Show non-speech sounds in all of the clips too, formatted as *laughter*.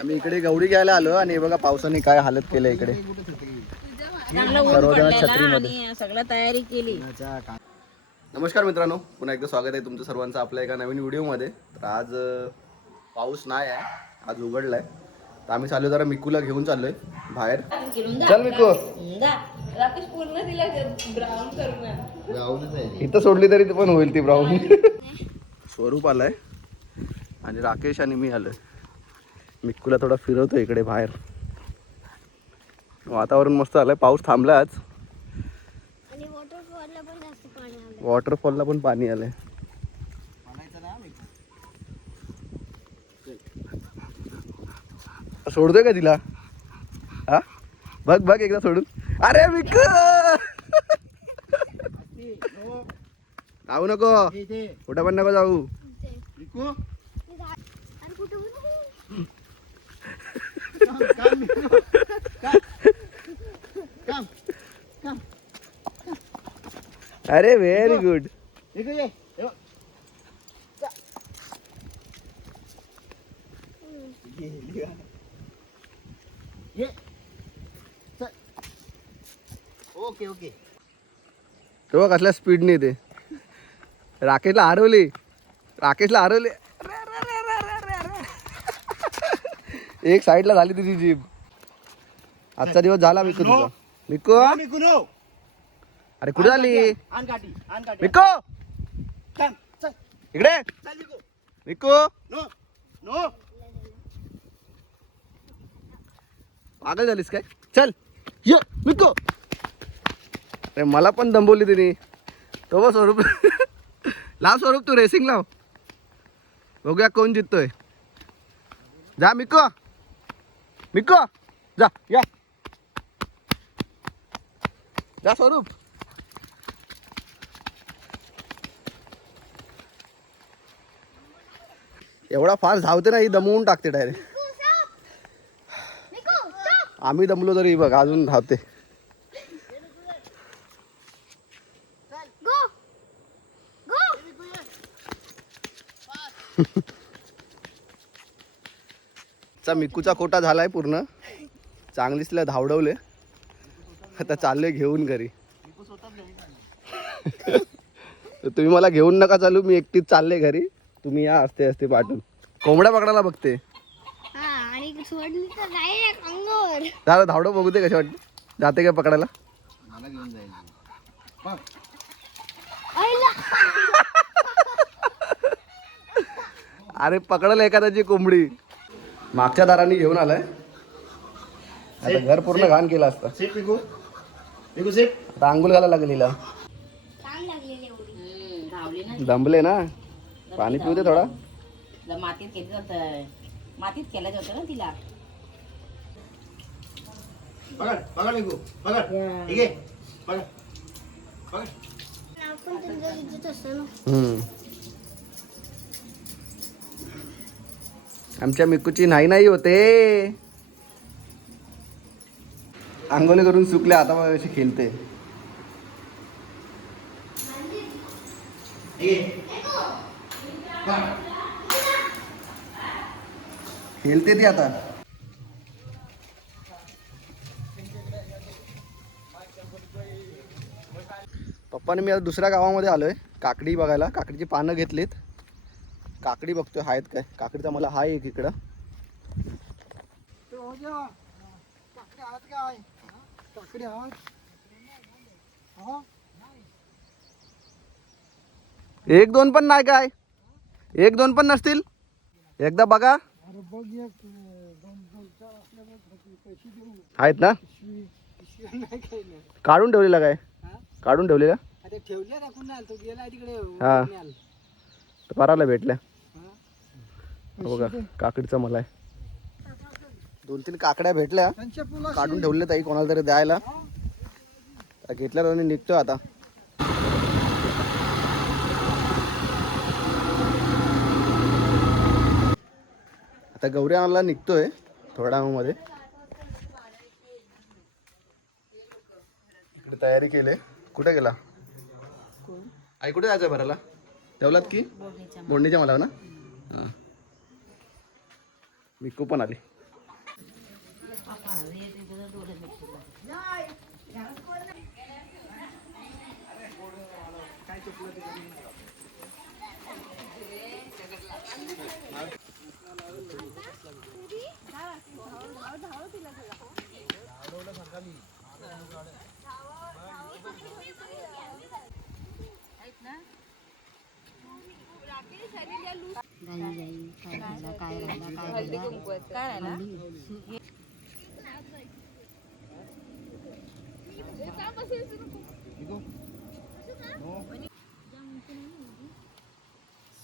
आम्ही इकडे गौरी घ्यायला आलो आणि बघा पावसाने काय हालत केलं इकडे. सर्वजण छत्रीमध्ये. सगळं तयारी केली नमस्कार मित्रांनो पुन्हा एकदा स्वागत आहे तुमचं सर्वांचं आपल्या एका नवीन व्हिडिओमध्ये. तर आज पाऊस नाही आहे आज उघडलाय. तर आम्ही चाललो जरा मिकूला घेऊन चाललोय बाहेर. चल मिकू. राकेश पूर्ण तिला ब्राऊन करून इथं सोडली तरी पण होईल ती ब्राऊन स्वरूप आलाय. आणि राकेश आणि मी आलोय. मिक्कूला थोडा फिरवतो इकडे बाहेर. वातावरण मस्त आलंय. पाऊस थांबला आज. आणि वॉटरफॉलला पण जास्त पाणी आलं वॉटरफॉलला पण पाणी आलंय. सोडतोय का तिला? हा? बघ बघ एकदा सोडून. अरे मिक्कू जाऊ नको कुठं पण नको जाऊ मी जा- अरे कुठं बोलू? अरे व्हेरी गुड ओके ओके. तेव्हा कसल्या स्पीडने येते राकेशला हरवली. राकेशला हरवली. एक साईडला झाली तुझी जीप आजचा दिवस झाला मिकू तुझा. मिकू? मिकू. नो अरे कुठे झाली? मिकू! इकडे. मिकू. मिकू! No no. पागल झालीस काय? चल. ये मिकू! अरे मला पण दंबवली तिने. तो बघ स्वरूप. *laughs* लाव स्वरूप तू रेसिंग लाव. बघूया कोण जिततोय. जा मिकू. मिकू. जा या. जा स्वरूप. एवढा फास्ट धावते ना ही दमवून टाकते डायरेक्ट! आम्ही दमलो तरी बघ अजून धावते. चा मिकूचा कोटा झालाय पूर्ण. चांगलीच तिला धावडवले. आता चाललोय घेऊन घरी. तुम्ही मला घेऊन नका चालू मी एकटीच चालले घरी. तुम्ही या असते असते पाठवून कोंबड्या पकडायला बघते. हा आणि सोडली तर नाही अंगावर. झालं धावडं बघू दे कशी वाटते जाते काय पकडायला? अरे पकडायला एखाद्याची कोंबडी. मागच्या दाराने घेऊन आलाय. आता घर पूर्ण घाण केलं असतं. आता आंघोळ घालायला लागलेला दमले ना? पाणी पिऊ दे थोडा. मातीत घेतलं होतं मातीत केलं होतं ना तिला. पकड पकड ठीक आहे? पकड पकड. हम्म. आमच्या मिकूची नाही नाही होते. आंघोळी करून सुकले आता अशी खेळते. खेळते ती आता. पप्पाने मी आता दुसऱ्या गावामध्ये आलोय काकडी बघायला. काकडीची पानं घेतलीत. काकडी बघतोय आहेत काय? काकडीचा मला हाय एक इकडं. एक दोन पण नाही काय? एक दोन पण नसतील? एकदा बघा. आहेत ना? काढून ठेवलेला काय? काढून ठेवलेला? हा. तर पराला भेटल्या हो बघा काकडीचा मला आहे दोन तीन काकड्या भेटल्या. काढून ठेवल्या ताई कोणाला तरी द्यायला. आता घेतल्या आणि निघतो आता. आता गौरी आणायला निघतोय थोड्या मध्ये इकडे तयारी केली. कुठे गेला? आई कुठे जायचं भरायला? जेवलात की? बोडणीच्या मला ना? हां मिक्कू पण आली.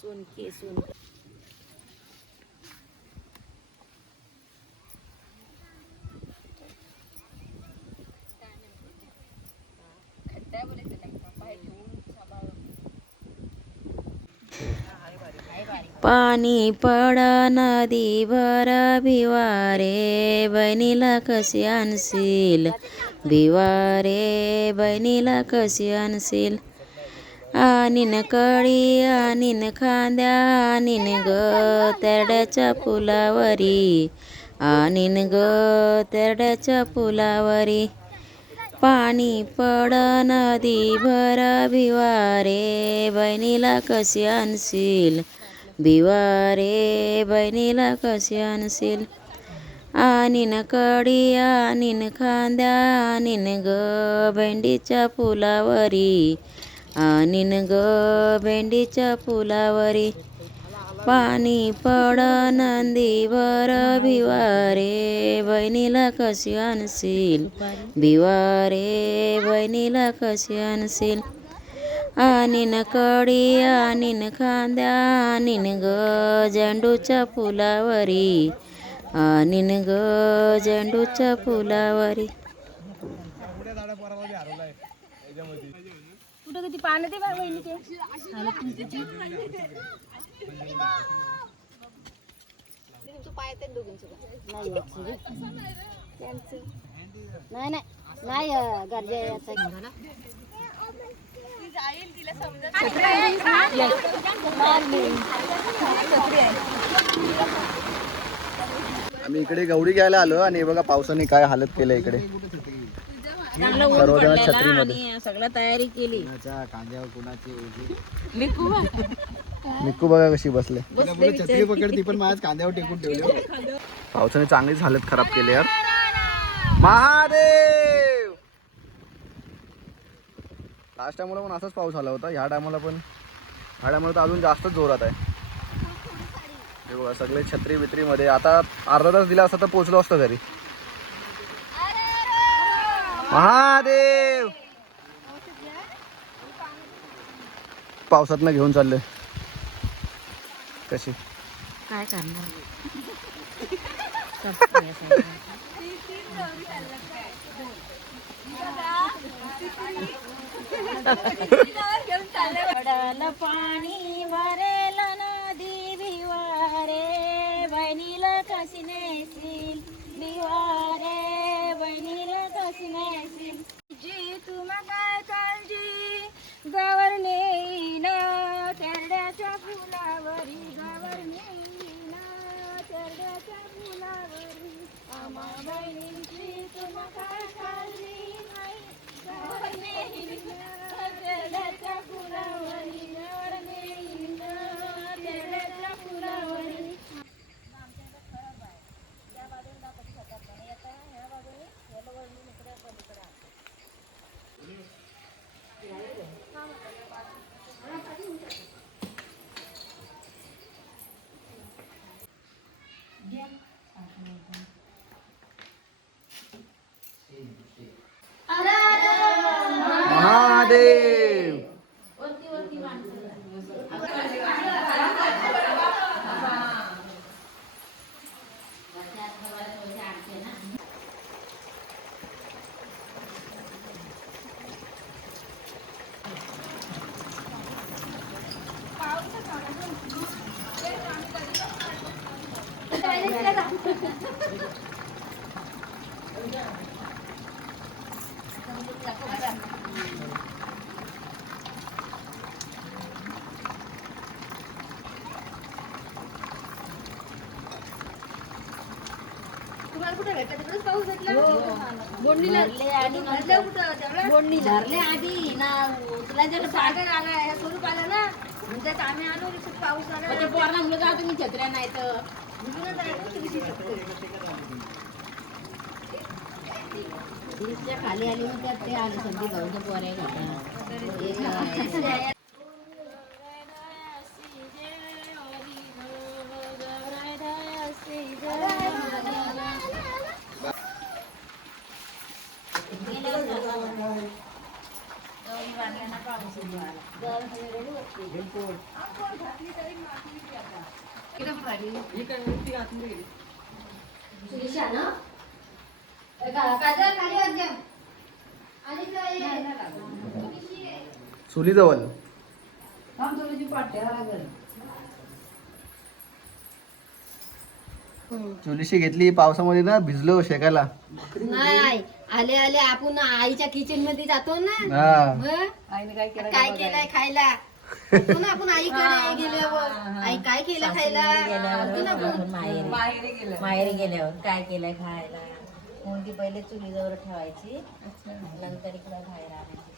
सोनके सोन पाणी पड नदीवर भिवारे बहिणीला कशी आणशील भिवारे बहिणीला कशी आणशील आणीन कळी आणीन खांद्या आणीन ग तेरड्याच्या पुलावरी आणीन ग तेरड्याच्या पुलावरी पाणी पड नदी भर भिवारे बहिणीला कशी आणशील भिवारे बहिणीला कशी आणशील आणीन कडी आणीन खांद्या आणीन ग भेंडीच्या फुलावरी. आणीन ग भेंडीच्या फुलावरी. पाणी पड नंदीवर भिवारे बहिणीला कशी आणशील भिवारे बहिणीला कशी आणशील आणीन कडी आणीन खांद्या आणीन ग झेंडूच्या फुलावरी. आणीन ग झेंडूच्या फुलावरी. नाही नाही गरजेचं आम्ही इकडे गौरी घ्यायला आलो आणि हे बघा पावसाने काय हालत केलं इकडे. सर्वजण छत्रीमध्ये. सगळं तयारी केली. मिक्कू बघा. कशी बसले. छत्री पकडती पण माझ्या कांद्यावर टेकून ठेवले पावसाने चांगलीच हालत खराब केली यार. महादेव! लास्ट टायमाला पण असाच पाऊस आला होता. ह्या टायमाला पण ह्या टायमाला तर अजून जास्तच जोरात आहे. हे बघा सगळे छत्री बित्री मध्ये आता अर्धा तास दिला असता तर पोहोचलो असतो घरी. महादेव! पावसातनं घेऊन चालले. कशी? काय करणार? *laughs* पाणी भरेल नदी भिवारे बहिणीला कशी नेशील भिवारे बहिणीला कशी नेशील जी तुम्हा काय काळजी गवर नेईन तेरड्याच्या फुलावरी गवर नेईन तेरड्याच्या फुलावरी आम्हा बहिणींची तुम्हा काय कुठे भेटला तिकडेच पाऊस भेटला भरले आणि नंतर भरले आधी. ना उचलायचं सागर आला हे स्वरूप आला ना म्हणजे आम्ही आलो रिक्षात पाऊस आला म्हणजे पोरांना मुलं जाऊ तुम्ही छत्र्या नाही तर. म्हणूनच ऐकू तुम्ही शिकतो. ब्रिजच्या खाली आली मग ते आले सगळी भाऊच्या पोऱ्या घातल्या काजल खाली वाज घ्या. आणि काय चुलीजवळ. चुलीशी घेतली पावसामध्ये ना भिजलो शेकायला. नाही आले आले आपण आईच्या किचनमध्ये जातो ना. हा. मग? काय केलंय खायला? म्हणतो ना आपण आईकडे गेल्यावर. आई काय केलं खायला? म्हणतो ना आपण. माहेरी. माहेरी गेल्यावर. काय केलंय खायला? म्हणून ती पहिले चुलीजवळ ठेवायची. नंतर इकडं बाहेर आणायची.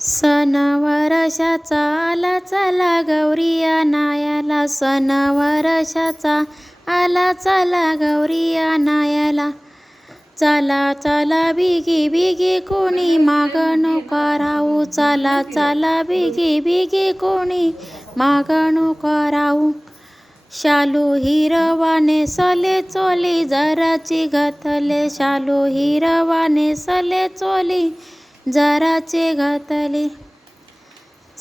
सणावरशाचा आला चला गौरी नायाला. सणावरशाचा आला चला गौरी नायाला चला चला बिगी बिगी कोणी मागणू राहू. चला चला बिगी बिगी कोणी मागणू राहू. शालू हिरवाने सले चोली जराची घातले. शालू हिरवाने सले चोली जराचे घातले.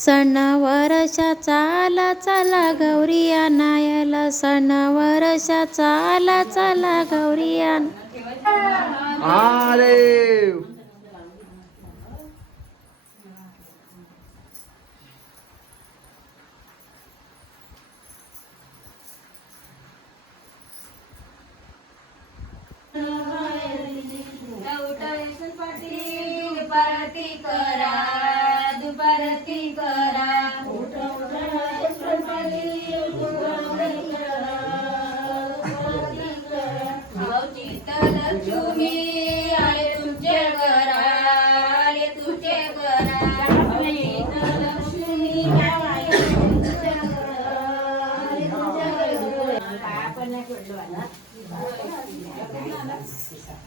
सण वर्षाचा आला चला गौरी नायाला सण वर्षाचा आला चला गौरी अरे दुपारती करा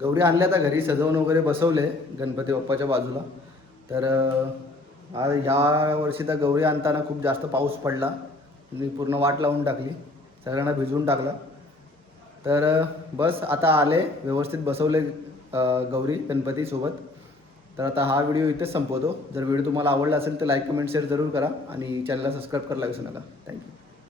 गौरी आणल्या तर घरी सजवून वगैरे बसवले गणपती बाप्पाच्या बाजूला. तर या वर्षी तर गौरी आणताना खूप जास्त पाऊस पडला. मी पूर्ण वाट लावून टाकली. सगळ्यांना भिजवून टाकला. तर बस आता आले व्यवस्थित बसवले गौरी गणपतीसोबत तर आता हा व्हिडिओ इथेच संपवतो. जर व्हिडिओ तुम्हाला आवडला असेल तर लाईक कमेंट शेअर जरूर करा आणि चॅनलला सबस्क्राईब करायला विसरू नका. थँक्यू